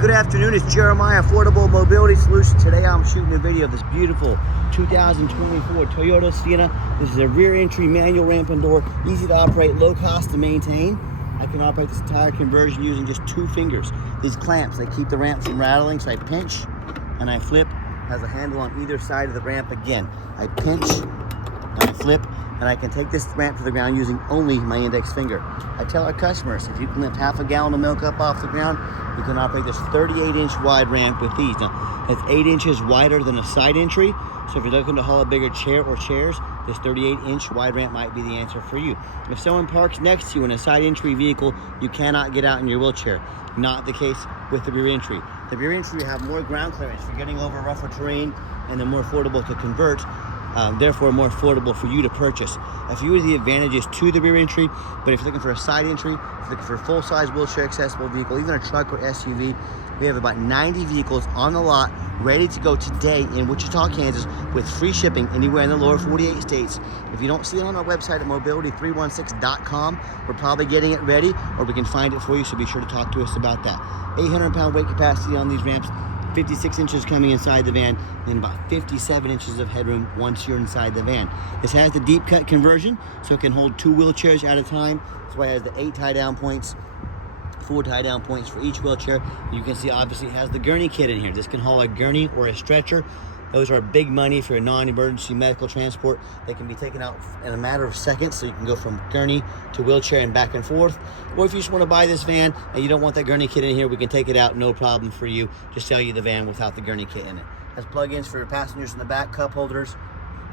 Good afternoon, it's Jeremiah, Affordable Mobility Solutions. Today I'm shooting a video of this beautiful 2024 Toyota Sienna. This is a rear entry manual ramp and door, easy to operate, low cost to maintain. I can operate this entire conversion using just 2 fingers. These clamps, they keep the ramp from rattling, so I pinch and I flip. Has a handle on either side of the ramp again. I pinch and I flip, and I can take this ramp to the ground using only my index finger. I tell our customers, if you can lift half a gallon of milk up off the ground, you can operate this 38-inch wide ramp with these. Now, it's 8 inches wider than a side entry, so if you're looking to haul a bigger chair or chairs, this 38-inch wide ramp might be the answer for you. If someone parks next to you in a side entry vehicle, you cannot get out in your wheelchair. Not the case with the rear entry. The rear entry, you have more ground clearance for getting over rougher terrain, and they're more affordable to convert. Therefore more affordable for you to purchase. A few of the advantages to the rear entry, but if you're looking for a side entry, if you're looking for a full-size wheelchair accessible vehicle, even a truck or SUV, we have about 90 vehicles on the lot ready to go today in Wichita, Kansas, with free shipping anywhere in the lower 48 states. If you don't see it on our website at mobility316.com, we're probably getting it ready, or we can find it for you, so be sure to talk to us about that. 800-pound weight capacity on these ramps, 56 inches coming inside the van, and about 57 inches of headroom once you're inside the van. This has the deep cut conversion, so it can hold 2 wheelchairs at a time. That's why it has the 8 tie down points, 4 tie down points for each wheelchair. You can see obviously it has the gurney kit in here. This can haul a gurney or a stretcher. Those are big money for a non-emergency medical transport. They can be taken out in a matter of seconds, so you can go from gurney to wheelchair and back and forth. Or if you just want to buy this van and you don't want that gurney kit in here, we can take it out, no problem for you. Just sell you the van without the gurney kit in it. Has plug-ins for passengers in the back, cup holders.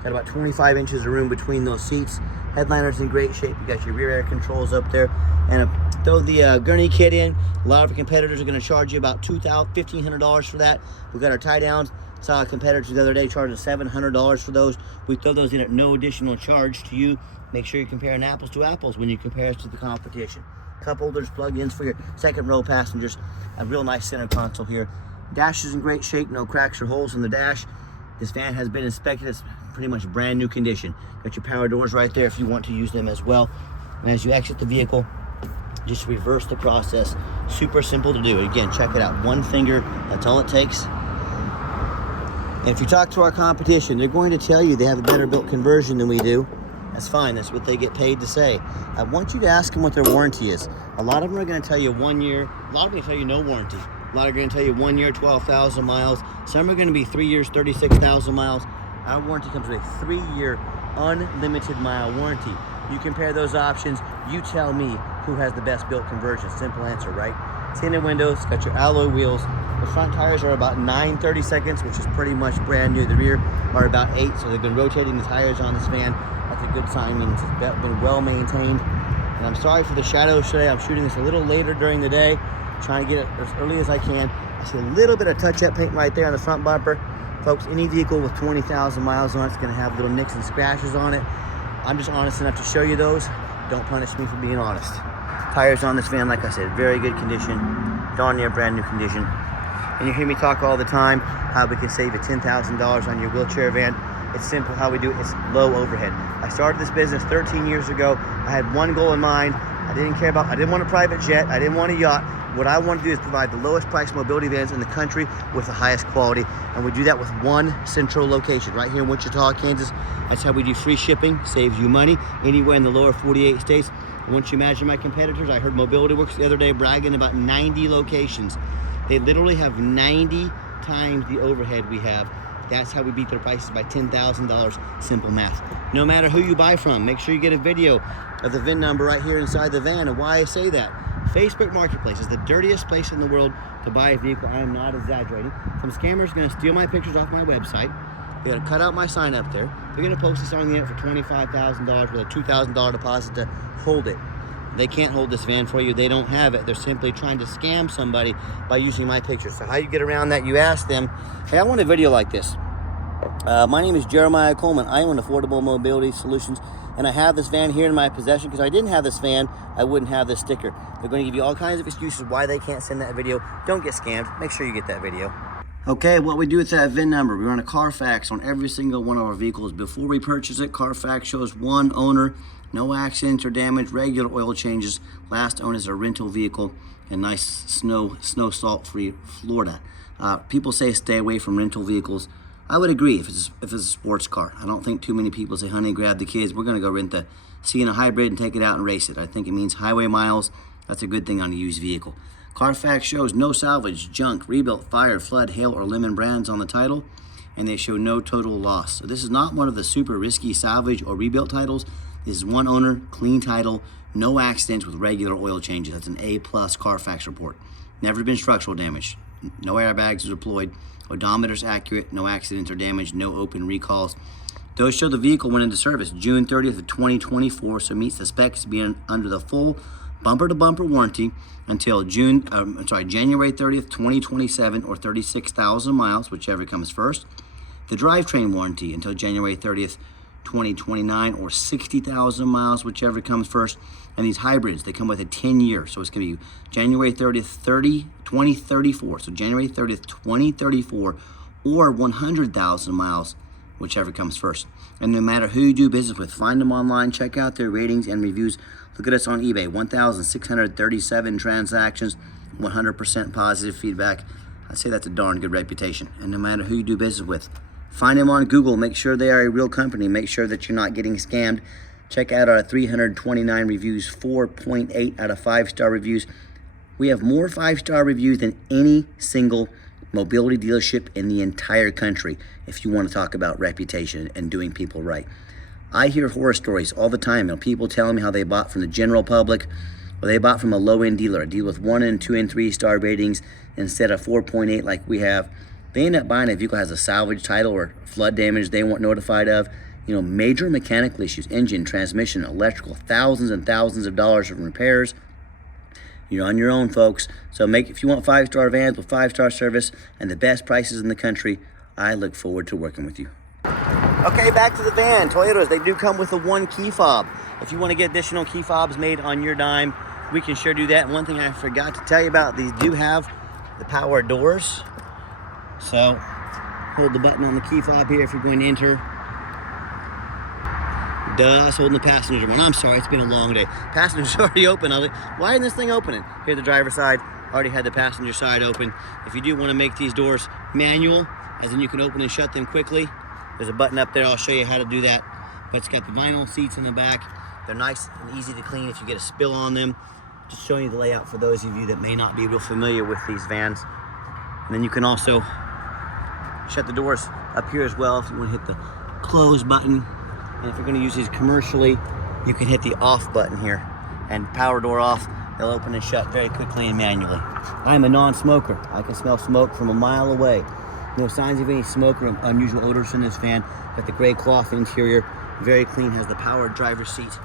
Got about 25 inches of room between those seats. Headliner's in great shape. You got your rear air controls up there. And throw the gurney kit in. A lot of our competitors are going to charge you about $1,500 for that. We got our tie downs. Saw a competitor the other day charge us $700 for those. We throw those in at no additional charge to you. Make sure you're comparing apples to apples when you compare us to the competition. Cup holders, plug-ins for your second row passengers. A real nice center console here. Dash is in great shape, no cracks or holes in the dash. This van has been inspected. It's pretty much brand new condition. Got your power doors right there if you want to use them as well. And as you exit the vehicle, just reverse the process. Super simple to do. Again, check it out. 1 finger, that's all it takes. And if you talk to our competition, they're going to tell you they have a better built conversion than we do. That's fine, that's what they get paid to say. I want you to ask them what their warranty is. A lot of them are going to tell you 1 year. A lot of them are going to tell you no warranty. A lot are going to tell you 1 year, 12,000 miles. Some are going to be 3 years, 36,000 miles. Our warranty comes with a 3-year unlimited mile warranty. You compare those options, you tell me who has the best built conversion. Simple answer, right? Tinted windows, got your alloy wheels. The front tires are about 9/32, which is pretty much brand new. The rear are about 8, so they've been rotating the tires on this van. That's a good sign, means it's been well maintained. And I'm sorry for the shadows today. I'm shooting this a little later during the day, trying to get it as early as I can. I see a little bit of touch-up paint right there on the front bumper. Folks, any vehicle with 20,000 miles on it's going to have little nicks and scratches on it. I'm just honest enough to show you those. Don't punish me for being honest. Tires on this van, like I said, very good condition, darn near brand new condition. And you hear me talk all the time how we can save you $10,000 on your wheelchair van. It's simple how we do it. It's low overhead. I started this business 13 years ago. I had one goal in mind. I didn't want a private jet. I didn't want a yacht. What I want to do is provide the lowest price mobility vans in the country with the highest quality. And we do that with one central location right here in Wichita, Kansas. That's how we do free shipping, saves you money anywhere in the lower 48 states. And once you imagine my competitors, I heard Mobility Works the other day bragging about 90 locations. They literally have 90 times the overhead we have. That's how we beat their prices by $10,000. Simple math. No matter who you buy from, make sure you get a video of the VIN number right here inside the van. And why I say that, Facebook Marketplace is the dirtiest place in the world to buy a vehicle. I am not exaggerating. Some scammers are going to steal my pictures off my website. They're going to cut out my sign up there. They're going to post this on the internet for $25,000 with a $2,000 deposit to hold it. They can't hold this van for you. They don't have it. They're simply trying to scam somebody by using my pictures. So how you get around that, you ask them, hey, I want a video like this. My name is Jeremiah Coleman. I own Affordable Mobility Solutions, and I have this van here in my possession because I didn't have this van, I wouldn't have this sticker. They're going to give you all kinds of excuses why they can't send that video. Don't get scammed. Make sure you get that video. Okay, what we do with that VIN number, we run a Carfax on every single one of our vehicles. Before we purchase it, Carfax shows one owner, no accidents or damage, regular oil changes, last owned as a rental vehicle. in nice snow salt-free Florida. People say stay away from rental vehicles. I would agree if it's a sports car. I don't think too many people say, honey, grab the kids. We're going to go rent the Sienna hybrid and take it out and race it. I think it means highway miles. That's a good thing on a used vehicle. Carfax shows no salvage, junk, rebuilt, fire, flood, hail, or lemon brands on the title, and they show no total loss. So this is not one of the super risky salvage or rebuilt titles. This is one owner, clean title, no accidents with regular oil changes. That's an A+ Carfax report. Never been structural damage. No airbags are deployed. Odometer's accurate. No accidents or damage. No open recalls. Those show the vehicle went into service June 30th of 2024, so meets the specs being under the full bumper-to-bumper warranty until January 30th, 2027, or 36,000 miles, whichever comes first. The drivetrain warranty until January 30th, 2029, or 60,000 miles, whichever comes first. And these hybrids, they come with a 10-year, so it's going to be January 30th, 2034. So January 30th, 2034, or 100,000 miles, whichever comes first. And no matter who you do business with, find them online, check out their ratings and reviews. Look at us on eBay, 1,637 transactions, 100% positive feedback. I'd say that's a darn good reputation. And no matter who you do business with, find them on Google, make sure they are a real company, make sure that you're not getting scammed. Check out our 329 reviews, 4.8 out of 5-star reviews. We have more 5-star reviews than any single mobility dealership in the entire country, if you want to talk about reputation and doing people right. I hear horror stories all the time. People telling me how they bought from the general public, or they bought from a low-end dealer, a deal with 1 and 2 and 3-star ratings instead of 4.8 like we have. They end up buying a vehicle that has a salvage title or flood damage they weren't notified of. Major mechanical issues, engine, transmission, electrical, thousands and thousands of dollars in repairs. You're on your own, folks. So if you want 5-star vans with 5-star service and the best prices in the country, I look forward to working with you. Okay, back to the van. Toyotas, they do come with a 1 key fob. If you want to get additional key fobs made on your dime, we can sure do that. And one thing I forgot to tell you about, these do have the power doors. So hold the button on the key fob here if you're going to enter. Duh, I was holding the passenger one. I'm sorry, it's been a long day. Passenger's already open. I was like, why isn't this thing opening? Here's the driver's side. Already had the passenger side open. If you do want to make these doors manual, as in you can open and shut them quickly, there's a button up there. I'll show you how to do that. But it's got the vinyl seats in the back. They're nice and easy to clean if you get a spill on them. Just showing you the layout for those of you that may not be real familiar with these vans. And then you can also shut the doors up here as well if you want to hit the close button. And if you're going to use these commercially, you can hit the off button here and power door off. They'll open and shut very quickly and manually. I'm a non-smoker. I can smell smoke from a mile away. No signs of any smoke or unusual odors in this van. Got the gray cloth interior, very clean, has the power driver's seat.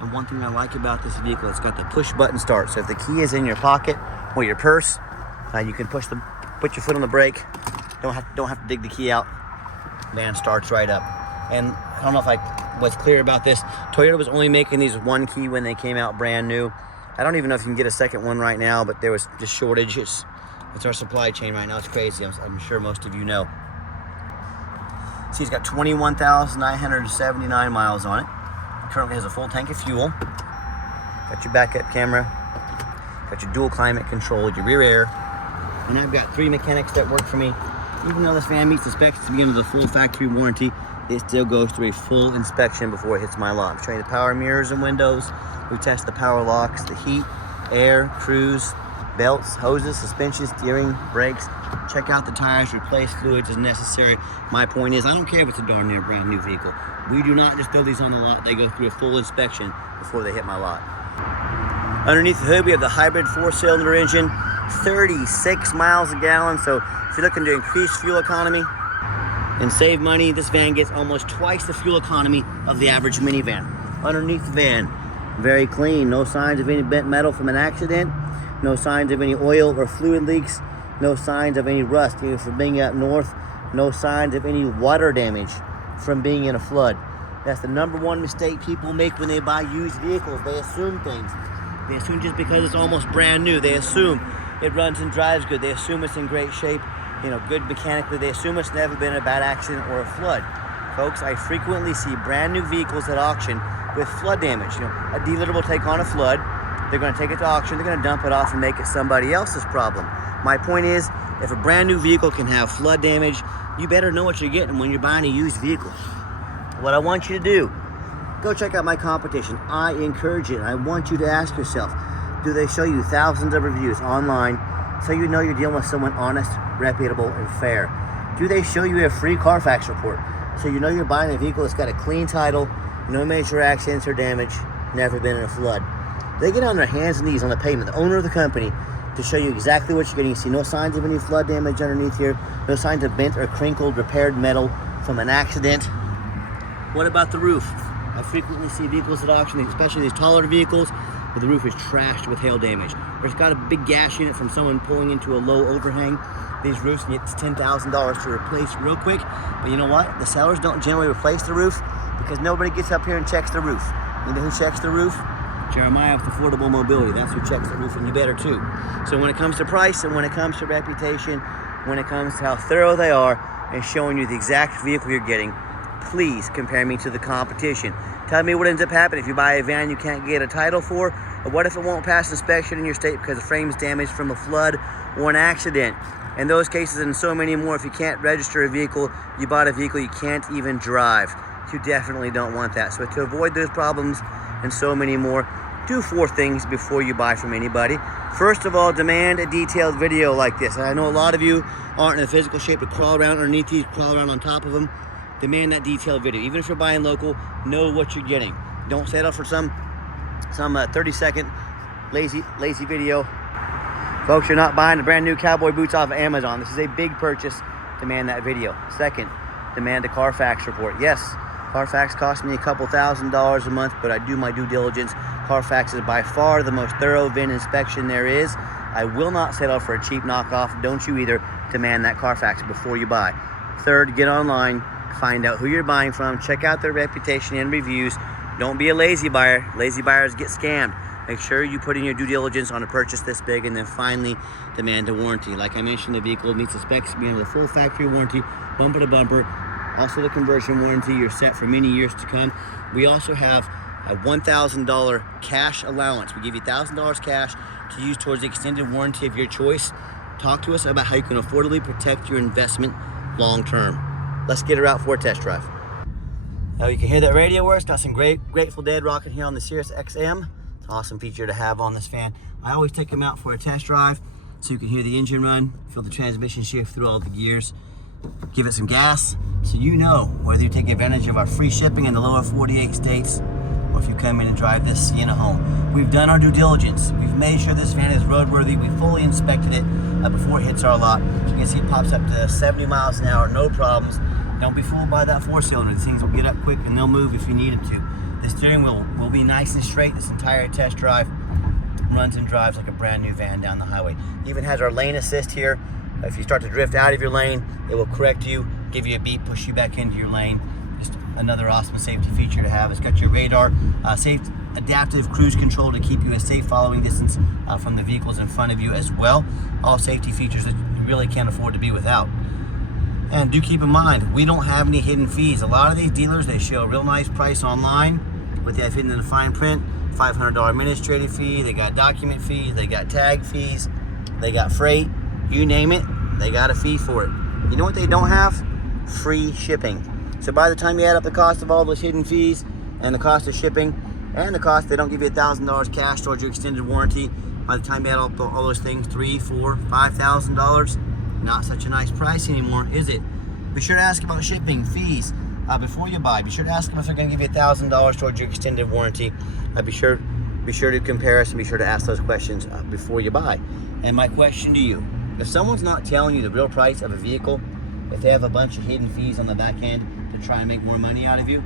And one thing I like about this vehicle, it's got the push button start. So if the key is in your pocket or your purse, you can put your foot on the brake. Don't have to dig the key out. Van starts right up. And I don't know if I was clear about this. Toyota was only making these 1 key when they came out brand new. I don't even know if you can get a second one right now, but there was just shortages. It's our supply chain right now. It's crazy. I'm sure most of you know. See, it's got 21,979 miles on it. It currently has a full tank of fuel. Got your backup camera. Got your dual climate control, your rear air. And I've got 3 mechanics that work for me. Even though this van meets the specs to begin with a full factory warranty, it still goes through a full inspection before it hits my lot. I'm showing you the power mirrors and windows. We test the power locks, the heat, air, cruise, belts, hoses, suspension, steering, brakes. Check out the tires, replace fluids as necessary. My point is, I don't care if it's a darn near brand new vehicle. We do not just throw these on the lot. They go through a full inspection before they hit my lot. Underneath the hood, we have the hybrid 4-cylinder engine, 36 miles a gallon. So if you're looking to increase fuel economy and save money, this van gets almost twice the fuel economy of the average minivan. Underneath the van, very clean. No signs of any bent metal from an accident. No signs of any oil or fluid leaks. No signs of any rust even from being up north. No signs of any water damage from being in a flood. That's the #1 mistake people make when they buy used vehicles. They assume things. They assume just because it's almost brand new, they assume it runs and drives good. They assume it's in great shape, good mechanically. They assume it's never been a bad accident or a flood. Folks, I frequently see brand new vehicles at auction with flood damage. A dealer will take on a flood, They're going to take it to auction, they're going to dump it off and make it somebody else's problem. My point is, if a brand new vehicle can have flood damage, you better know what you're getting when you're buying a used vehicle. What I want you to do, go check out my competition. I encourage it, and I want you to ask yourself, do they show you thousands of reviews online so you know you're dealing with someone honest, reputable, and fair? Do they show you a free Carfax report so you know you're buying a vehicle that's got a clean title, no major accidents or damage, never been in a flood? They get on their hands and knees on the pavement, the owner of the company, to show you exactly what you're getting. You see no signs of any flood damage underneath here, no signs of bent or crinkled, repaired metal from an accident. What about the roof? I frequently see vehicles at auction, especially these taller vehicles, where the roof is trashed with hail damage, or it's got a big gash in it from someone pulling into a low overhang. These roofs, and it's $10,000 to replace real quick. But you know what? The sellers don't generally replace the roof because nobody gets up here and checks the roof. You know who checks the roof? Jeremiah with Affordable Mobility. That's who checks the roof, and you better too. So when it comes to price, and when it comes to reputation, when it comes to how thorough they are and showing you the exact vehicle you're getting, please compare me to the competition. Tell me what ends up happening if you buy a van you can't get a title for, or what if it won't pass inspection in your state because the frame's damaged from a flood or an accident. In those cases and so many more, if you can't register a vehicle, you bought a vehicle you can't even drive. You definitely don't want that. So to avoid those problems and so many more, do 4 things before you buy from anybody. First of all, demand a detailed video like this. And I know a lot of you aren't in a physical shape to crawl around underneath these, crawl around on top of them. Demand that detailed video. Even if you're buying local, know what you're getting. Don't settle for some 30-second lazy video. Folks, you're not buying the brand new cowboy boots off of Amazon. This is a big purchase. Demand that video. Second, demand a Carfax report. Yes, Carfax costs me a couple $1,000s a month, but I do my due diligence. Carfax is by far the most thorough VIN inspection there is. I will not settle for a cheap knockoff. Don't you either. Demand that Carfax before you buy. Third, get online, find out who you're buying from, check out their reputation and reviews. Don't be a lazy buyer. Lazy buyers get scammed. Make sure you put in your due diligence on a purchase this big, and then finally demand a warranty. Like I mentioned, the vehicle meets the specs, being the full factory warranty, bumper to bumper. Also the conversion warranty, you're set for many years to come. We also have a $1,000 cash allowance. We give you $1,000 cash to use towards the extended warranty of your choice. Talk to us about how you can affordably protect your investment long term. Let's get her out for a test drive. Now you can hear that radio works. Got some great Grateful Dead rocking here on the Sirius XM. It's an awesome feature to have on this van. I always take them out for a test drive so you can hear the engine run, feel the transmission shift through all the gears. Give it some gas so you know whether you take advantage of our free shipping in the lower 48 states or if you come in and drive this Sienna home. We've done our due diligence. We've made sure this van is roadworthy. We fully inspected it before it hits our lot. You can see it pops up to 70 miles an hour, no problems. Don't be fooled by that 4-cylinder. These things will get up quick and they'll move if you need it to. The steering wheel will be nice and straight this entire test drive. Runs and drives like a brand new van down the highway. Even has our lane assist here. If you start to drift out of your lane, it will correct you, give you a beep, push you back into your lane. Just another awesome safety feature to have. It's got your radar, safe adaptive cruise control to keep you a safe following distance from the vehicles in front of you as well. All safety features that you really can't afford to be without. And do keep in mind, we don't have any hidden fees. A lot of these dealers, they show a real nice price online, but they have hidden in the fine print, $500 administrative fee, they got document fees, they got tag fees, they got freight, you name it, they got a fee for it. You know what they don't have? Free shipping. So by the time you add up the cost of all those hidden fees and the cost of shipping and the cost, they don't give you $1,000 cash towards your extended warranty. By the time you add up all those things, $3,000, $4,000, $5,000, not such a nice price anymore, is it? Be sure to ask about shipping, fees, before you buy. Be sure to ask them if they're going to give you $1,000 towards your extended warranty. Be sure to compare us and be sure to ask those questions before you buy. And my question to you, if someone's not telling you the real price of a vehicle, if they have a bunch of hidden fees on the back end to try and make more money out of you,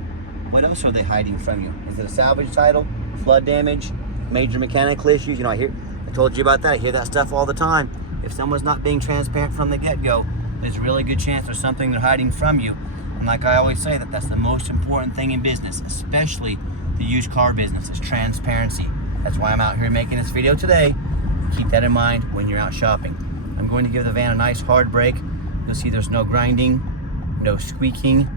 what else are they hiding from you? Is it a salvage title, flood damage, major mechanical issues? You know, I told you about that. I hear that stuff all the time. If someone's not being transparent from the get-go, there's a really good chance there's something they're hiding from you. And like I always say, that's the most important thing in business, especially the used car business, is transparency. That's why I'm out here making this video today. Keep that in mind when you're out shopping. I'm going to give the van a nice hard brake. You'll see there's no grinding, no squeaking,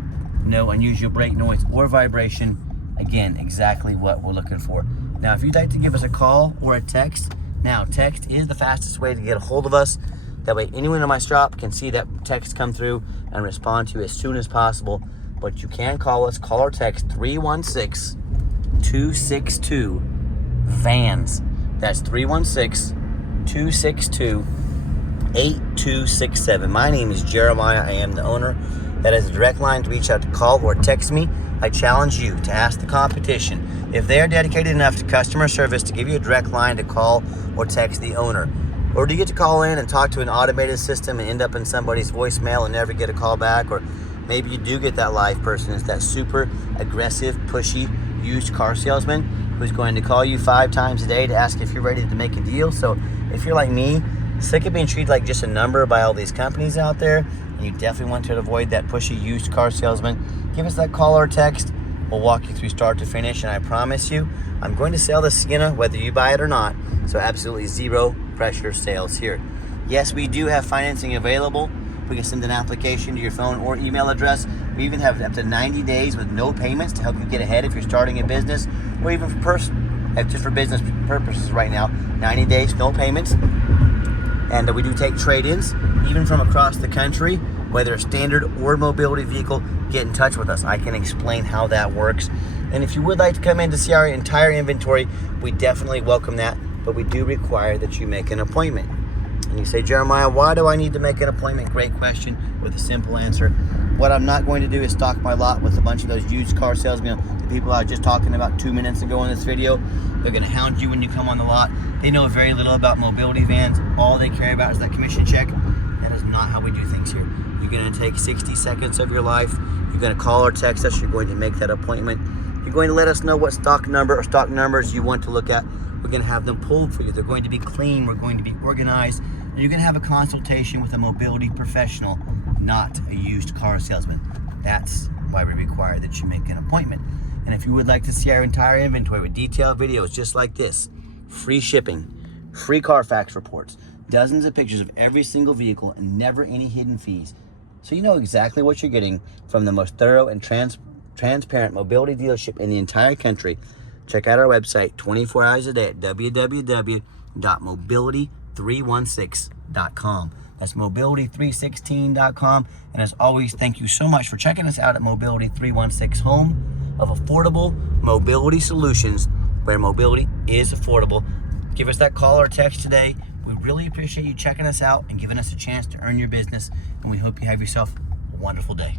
no unusual brake noise or vibration. Again, exactly what we're looking for. Now, if you'd like to give us a call or a text, now text is the fastest way to get a hold of us. That way anyone in my shop can see that text come through and respond to you as soon as possible. But you can call us, call or text 316-262-VANS. That's 316-262-8267. My name is Jeremiah. I am the owner. That is a direct line to reach out to call or text me. I challenge you to ask the competition if they are dedicated enough to customer service to give you a direct line to call or text the owner. Or do you get to call in and talk to an automated system and end up in somebody's voicemail and never get a call back? Or maybe you do get that live person. It's that super aggressive, pushy, used car salesman who's going to call you 5 times a day to ask if you're ready to make a deal. So if you're like me, sick of being treated like just a number by all these companies out there, and you definitely want to avoid that pushy used car salesman, give us that call or text. We'll walk you through start to finish, and I promise you, I'm going to sell the Sienna whether you buy it or not. So absolutely zero pressure sales here. Yes, we do have financing available. We can send an application to your phone or email address. We even have up to 90 days with no payments to help you get ahead if you're starting a business, or even just for business purposes right now, 90 days, no payments. And we do take trade-ins, even from across the country, whether a standard or mobility vehicle. Get in touch with us. I can explain how that works. And if you would like to come in to see our entire inventory, we definitely welcome that, but we do require that you make an appointment. And you say, Jeremiah, why do I need to make an appointment? Great question with a simple answer. What I'm not going to do is stock my lot with a bunch of those used car salesmen, the people I was just talking about 2 minutes ago in this video. They're going to hound you when you come on the lot. They know very little about mobility vans. All they care about is that commission check. That is not how we do things here. You're going to take 60 seconds of your life. You're going to call or text us. You're going to make that appointment. You're going to let us know what stock number or stock numbers you want to look at. We're going to have them pulled for you. They're going to be clean. We're going to be organized. And you're going to have a consultation with a mobility professional, not a used car salesman. That's why we require that you make an appointment. And if you would like to see our entire inventory with detailed videos just like this, free shipping, free Carfax reports, dozens of pictures of every single vehicle, and never any hidden fees, so you know exactly what you're getting from the most thorough and transparent mobility dealership in the entire country, check out our website 24 hours a day at www.mobility316.com. That's mobility316.com. And as always, thank you so much for checking us out at Mobility 316, home of affordable mobility solutions, where mobility is affordable. Give us that call or text today. We really appreciate you checking us out and giving us a chance to earn your business. And we hope you have yourself a wonderful day.